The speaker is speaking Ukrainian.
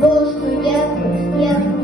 дошку, як, як.